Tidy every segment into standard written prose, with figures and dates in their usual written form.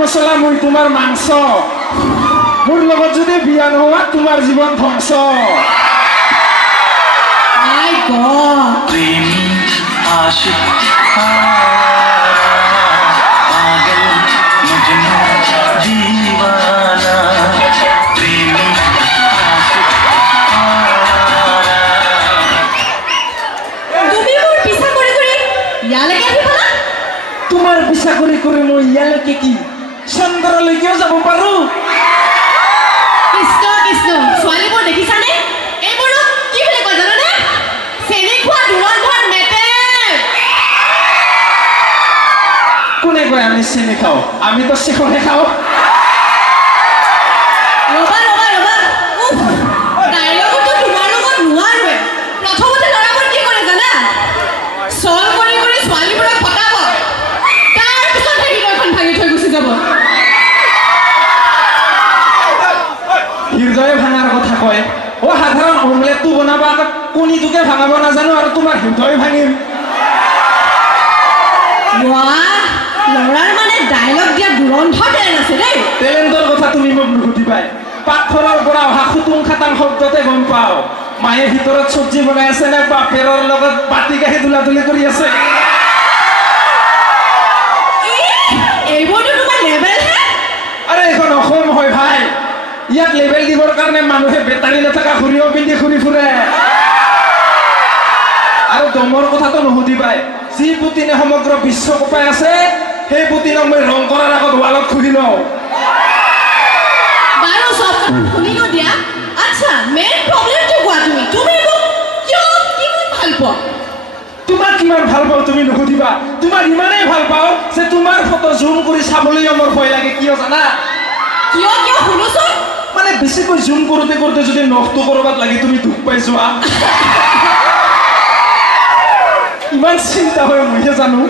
মছলা মই তোমাৰ মাংস মোৰ লগত যদি বিয়া নোহোৱা তোমাৰ জীৱন ধ্বংস মাই গড প্ৰেমী আশিক পাগল মজনু দিওয়ানা প্ৰেমী আশিক তুমি মোৰ পিছা কৰি ইয়ালৈকে আহিবা তোমাৰ পিছা কৰি মই ইয়ালৈকে কি চন্দ্ৰলৈকেও যাব পাৰো কৃষ্ণ কৃষ্ণ ছোৱালীবোৰ দেখিছানে এইবোৰক কি বুলি কয় জানানে চেনি খোৱা ধুৰন্ধৰ মেটে কোনে কয় আমি চেনি খাওঁ আমিতো চেখনহে খাওঁ ৰবা ৰবা ৰবা উফ ডাইলগটো তোমাৰ লগত নোৱাৰোৱে প্ৰথমতে ল'ৰাবোৰ কি কৰে জানা চল কৰি ছোৱালীবোৰক ফটাব তাৰপিছত হৃদয়খন ভাঙি থৈ গুচি যাব হৃদয় ভাঙাৰ কথা কয় ও সাধাৰণ অমলেটটো বনাব কণীটোকে ভাঙাব নাজানো আৰু তোমাৰ হৃদয় ভাঙিম ল'ৰাৰ মানে ডাইলগ দিয়া দুৰন্ধ টেলেণ্ট আছে দেই টেলেণ্টৰ কথা তুমি মোক নুসুধিবাই পাকঘৰৰ পৰা অহা খুতুং খাটাং শব্দতে গম পাওঁ মায়ে ভিতৰত চব্জি বনাই আছে নে বাপেৰৰ লগত বাতি কাঢ়ি দোলাদুলি কৰি আছে এইবোৰতো তোমাৰ লেভেলহে আৰে এইখন অসম হয় ভাই ইয়াত লেভেল দিবৰ কাৰণে মানুহে বেটাৰী নথকা ঘূৰিও পিন্ধি ঘূৰি ফুৰে আৰু দমৰ কথাটো নুসুধিবাই যি পুতিনে সমগ্ৰ বিশ্ব কপাই আছে সেই পুতিনক মই ৰং কৰাৰ আগত ৱালত খুলি লওঁ বাৰু সব শুনিলো দিয়া আচ্ছা মেইন প্ৰব্লেমটো কোৱা তুমি মোক কিয় কিমান ভাল পোৱা তোমাক কিমান ভাল পাওঁ তুমি নুসুধিবা তোমাক ইমানেই ভাল পাওঁ যে তোমাৰ ফটো জুম কৰি চাবলৈও মোৰ ভয় লাগে কিয় জানা কিয় শুনোচোন মানে বেছিকৈ জুম কৰোঁতে যদি নখটো কৰবাত লাগি তুমি দুখ পাই যোৱা ইমান চিন্তা হয় মইহে জানো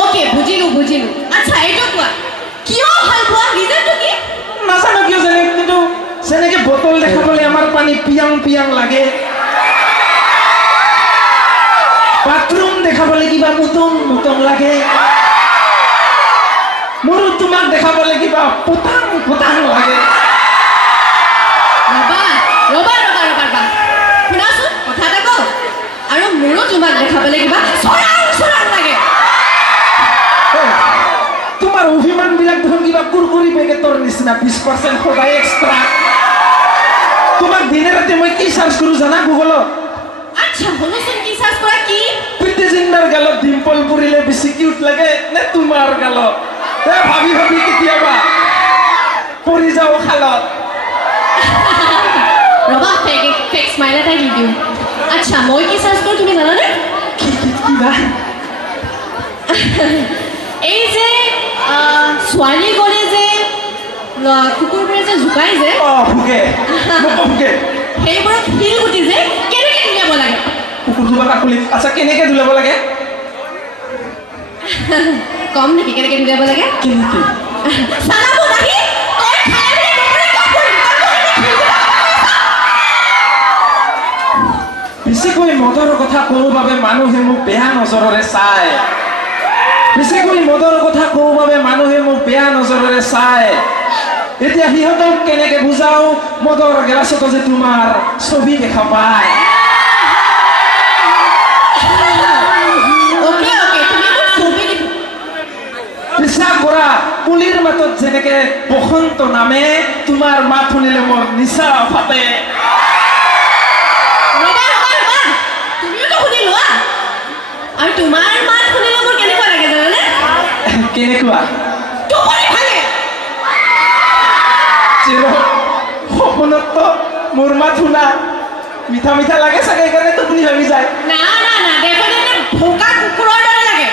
ওকে বুজিলো আচ্ছা এইটো কোৱা কিয় ভাল পোৱা ৰিজনটো কি নাজানো কিয় জানে কিন্তু যেনেকে বটল দেখাবলৈ আমাৰ পানী পিয়াং লাগে বাথৰুম দেখাবলৈ কিবা মুটং লাগে মোৰো তোমাক দেখাবলৈ কিবা পুটাং লাগে ৰবা শুনাচোন কথা এটা কওঁ আৰু মোৰো তোমাক দেখাবলৈ কিবা চৰাং লাগে তোমাৰ অভিমান বিলাক দেখোন কিবা কুৰকুৰি পেকেটৰ নিচিনা 20% সদায় এক্সট্ৰা তোমাক দিনে ৰাতি মই কি চাৰ্চ কৰো জানা গুগলত আচ্ছা শুনোচোন কি চাৰ্চ কৰা কি প্ৰীতি জিন্দাৰ গালত ডিম্পল পৰিলে বেছি কিউট লাগে নে তোমাৰ গালত ভাবি কেতিয়াবা পৰি যাওঁ খালত ৰবা ফেক স্মাইল এটা দি দিওঁ আচ্ছা মই কি চাৰ্চ কৰোঁ তুমি জানানে কিবা এই যে ছোৱালী গ'লে যে কুকুৰবোৰে যে জোকাই যে ভোগে সেইবোৰক শিলগুটি যে কেনেকৈ ধুলিয়াব লাগে কুকুৰজোপা কাকুলি আচ্ছা কেনেকৈ ধুলিয়াব লাগে কম নেকি কেনেকৈ ধুলিয়াব লাগে কেনেকৈ চালাব নাহি বেছিকৈ মদৰ কথা কওঁ বাবে মানুহে মোক বেয়া নজৰেৰে চায় এতিয়া সিহঁতক কেনেকে বুজাও মদৰ গেলাচতো যে তোমাৰ ছবি দেখা পায় বিশ্বাস কৰা পুলিৰ মাতত যেনেকে বসন্ত নামে তোমাৰ মাত শুনিলে মোৰ নিচা ফাটে তুমিওতো শুনি লোৱা আৰু তোমাৰ মাত শুনিলে কেনেকুৱা টোপনি ভাঙে সপোনততো মোৰ মাত শুনা মিঠা মিঠা লাগে চাগে সেইকাৰণে টোপনি ভাঙি যায় না না না ডেফিনেটলি ভোকা কুকুৰৰ দৰে লাগে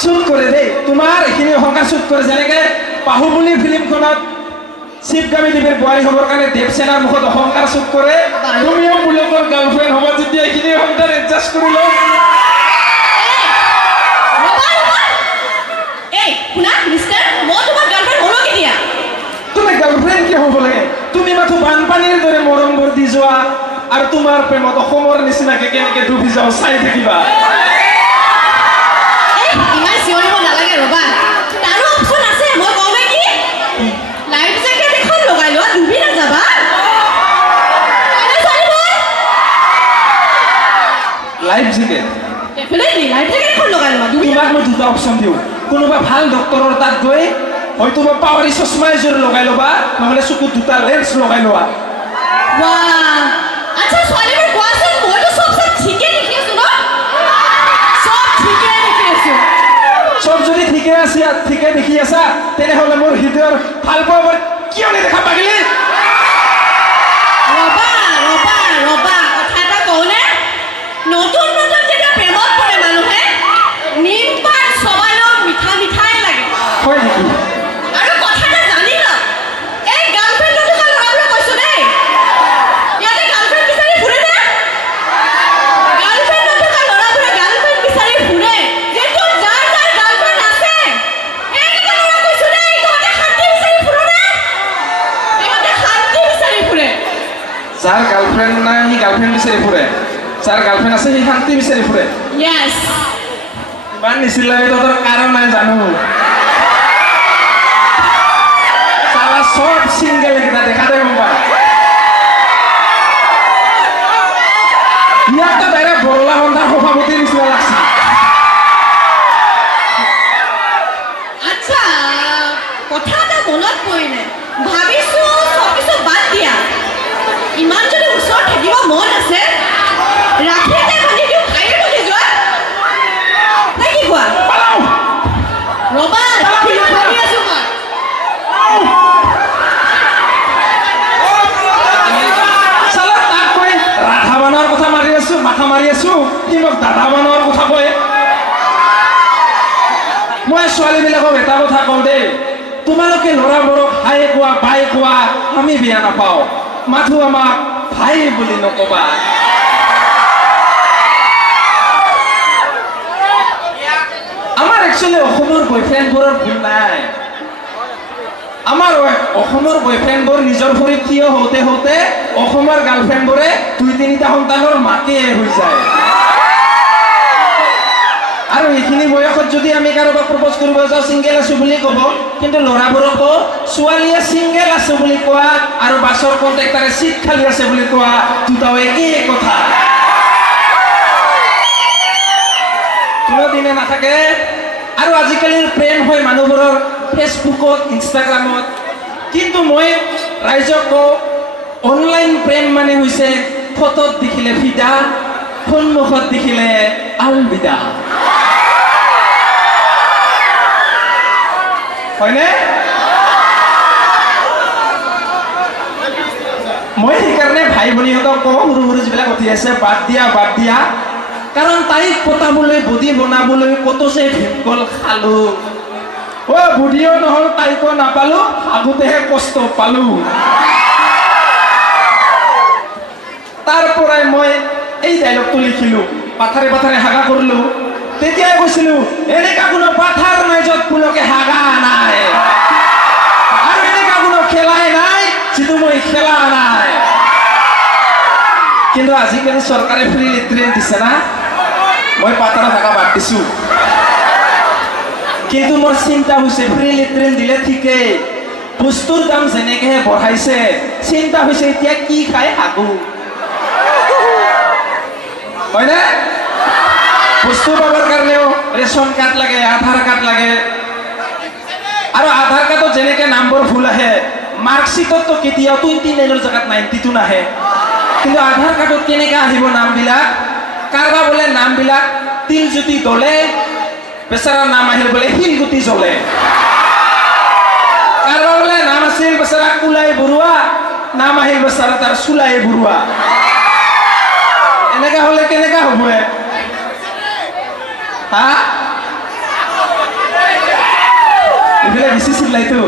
শ্বুট কৰে দেই তোমাৰ এইখিনি অহংকাৰ শ্বুট কৰে যেনেকে বাহুবলী ফিল্মখনত শিৱগামী দেৱীৰ বোৱাৰী হ'বৰ কাৰণে দেৱসেনাৰ মুখত অহংকাৰ শ্বুট কৰে তুমিও মুলকৰ গাৰ্লফ্ৰেণ্ড হ'ব যেতিয়া এইখিনি অহংকাৰ এডজাষ্ট কৰি লওঁ শুনা মিষ্টাৰ মই তোমাৰ গাৰ্লফ্ৰেণ্ড হ'লো কেতিয়া তুমি গাৰ্লফ্ৰেণ্ড কিয় হ'ব লাগে তুমি মাথো বানপানীৰ দৰে মৰমবোৰ দি যোৱা আৰু তোমাৰ প্ৰেমত অসমৰ নিচিনাকে কেনেকে ডুবি যাওঁ চাই থাকিবা ইমান চিঞৰিব নালাগে ৰ'বা তাৰো অপশ্যন আছে মই কওঁ কি লাইফ জেকেট এখন লগাই লোৱা ডুবি নাযাবা life jacket definitely life jacket এখন লগাই লোৱা ডুবি তোমাক মই দুটা অপশ্যন দিওঁ কোনোবা ভাল ডক্টৰৰ তাত গৈ হয়তো বা পাৱাৰী চশমা এযোৰ লগাই ল'বা নহ'লে চকুত দুটা লেন্স লগাই লোৱা আচ্ছা ছোৱালীবোৰ কোৱাচোন মইতো চব ঠিকে দেখি আছো ন চব ঠিকে দেখি আছো চব যদি ঠিকে দেখি আছা তেনেহ'লে মোৰ হৃদয়ৰ ভাল পোৱা কিয় নেদেখা পাগিলি ৰবা কথা এটা কওঁনে নতুন যেতিয়া প্ৰেমত পৰে মানুহে নিমপাত চবাইও মিঠা মিঠাই লাগে হয় নেকি আৰু কথা এটা জানি ল এই গাৰ্লফ্ৰেণ্ড নথকা ল'ৰাবোৰে কৈছো দেই ইয়াতে গাৰ্লফ্ৰেণ্ড বিচাৰি ফুৰে নে গাৰ্লফ্ৰেণ্ড নথকা ল'ৰাবোৰে গাৰ্লফ্ৰেণ্ড বিচাৰি ফুৰে যিটো যাৰ গাৰ্লফ্ৰেণ্ড আছে এইকেইটা ল'ৰা কৈছো দেই তহঁতে শান্তি বিচাৰি ফুৰ নে তহঁতে শান্তি বিচাৰি ফুৰে যাৰ গাৰ্লফ্ৰেণ্ড নাই সি গাৰ্লফ্ৰেণ্ড বিচাৰি ফুৰে যাৰ গাৰ্লফ্ৰেণ্ড আছে সি শান্তি বিচাৰি ফুৰে য়েছ ইমান নিচিলাবি তহঁতৰ কাৰণ নাই জানো চালা চব চিংগেল এইকেইটা দেখাতে গম পায় ইয়াততো ডাইৰেক্ট বৰলা সন্ধাৰ সভাপতিৰ নিচিনা লাগছে আচ্ছা কথা এটা মনত পৰিলে ভাবিছো চব বাদ দিয়া ইমান যদি ওচৰত থাকিব মন আছে ৰাখি এটাই বান্ধি দিওঁ খাই বহি যোৱা নে কি কোৱা পালাও ৰবা ভাবি আছো মই চালা তাক কৈ ৰাধা বানৰ কথা মাথা মাৰি আছো সি মোক দাদা বানৰ কথা কয় মই ছোৱালীবিলাকক এটা কথা কওঁ দেই তোমালোকে ল'ৰাবোৰক হাই কোৱা বাই কোৱা আমি বেয়া নাপাওঁ মাথো আমাক ভাই বুলি নকবা আমাৰ একচুৱেলি অসমৰ বয়ফ্ৰেণ্ডবোৰৰ ভুল নাই আমাৰ অসমৰ বয়ফ্ৰেণ্ডবোৰ নিজৰ ভৰিত থিয় হওঁতে অসমৰ গাৰ্লফ্ৰেণ্ডবোৰে 2-3টা সন্তানৰ মাকে হৈ যায় আৰু এইখিনি বয়সত যদি আমি কাৰোবাক প্ৰপ'জ কৰিব যাওঁ ছিংগেল আছো বুলি ক'ব কিন্তু ল'ৰাবোৰকো ছোৱালীয়ে ছিংগেল আছো বুলি কোৱা আৰু বাছৰ কণ্ট্ৰেক্টাৰে চিট খালী আছে বুলি কোৱা দুটাও একেই কথা কোনো দিনে নাথাকে আৰু আজিকালিৰ প্ৰেম হয় মানুহবোৰৰ ফেচবুকত ইনষ্টাগ্ৰামত কিন্তু মই ৰাইজক কওঁ অনলাইন প্ৰেম মানে হৈছে ফটোত দেখিলে ফিদা সন্মুখত দেখিলে আলবিদা হয়নে মই সেইকাৰণে ভাই ভনীহঁতক কওঁ সৰু যিবিলাক উঠি আছে বাদ দিয়া কাৰণ তাইক পতাবলৈ বডি বনাবলৈ কতো যে ভীমকল খালো বুঢ়ীও নহ'ল তাইকো নাপালো আগতেহে কষ্ট পালো তাৰ পৰাই মই এই ডাইলগটো লিখিলো পাথাৰে হাগা কৰিলো তেতিয়াই কৈছিলো এনেকা কোনো পাথাৰ নাই য'ত পুলকে হাগা নাই আৰু এনেকা কোনো খেলাই নাই যিটো মই খেলা নাই কিন্তু আজিকালি চৰকাৰে ফ্ৰী লেট্ৰিন দিছে না মই পাথাৰত হাগা বাদ দিছো কিন্তু মোৰ চিন্তা হৈছে ফ্ৰী লেট্ৰিন দিলে ঠিকেই বস্তুৰ দাম যেনেকেহে বঢ়াইছে চিন্তা হৈছে এতিয়া কি খাই হাগো হয়নে বস্তু পাবৰ কাৰণেও ৰেচন কাৰ্ড লাগে আধাৰ কাৰ্ড লাগে আৰু আধাৰ কাৰ্ডত যেনেকে নামবোৰ ভুল আহে মাৰ্কশ্বিটতো কেতিয়াও 29ৰ জেগাত 92 নাহে কিন্তু আধাৰ কাৰ্ডত কেনেকৈ আহিব নামবিলাক কাৰোবাৰ বোলে নামবিলাক তিলজ্যোতি দলে বেচাৰাৰ নাম আহিল বোলে শিলগুটি জ্বলে কাৰোবাৰ বোলে নাম আছিল বেচাৰা কুলাই বৰুৱা নাম আহিল বেচাৰা তাৰ চুলাই বৰুৱা এনেকা হলে কেনেকা হ'ব হা এইবিলাক বেছি চিল্লাইতো